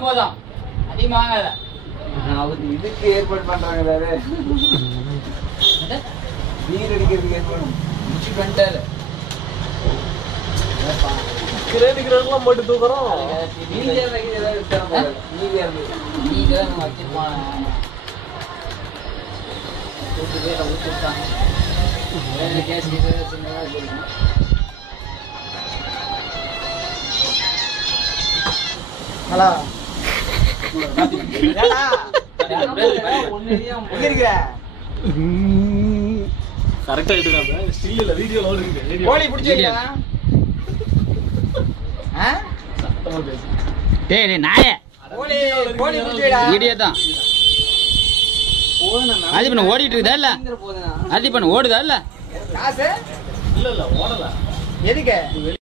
போதும் அதிகமாக இதுக்கு ஏற்பாடு பண்றாங்க நீர் அடிக்கிறதுக்கு ஏற்பாடு முடிச்சு பண்ணிட்டாரு கிரேடிக்கிறதுலாம் மட்டும் தூக்குறோம் ஹலோ கரெக்டா எடுக்காம ஸ்டில் இல்ல வீடியோ லோட் இருக்கு கோழி பிடிச்சிருக்கா டேய் நாயே கோழி பிடிச்சிடா வீடியோ தான் அது பண்ண ஓடிட்டு இருக்குதா இல்ல அது பண்ண ஓடுதா இல்ல காசு இல்ல ஓடல எதுக்கு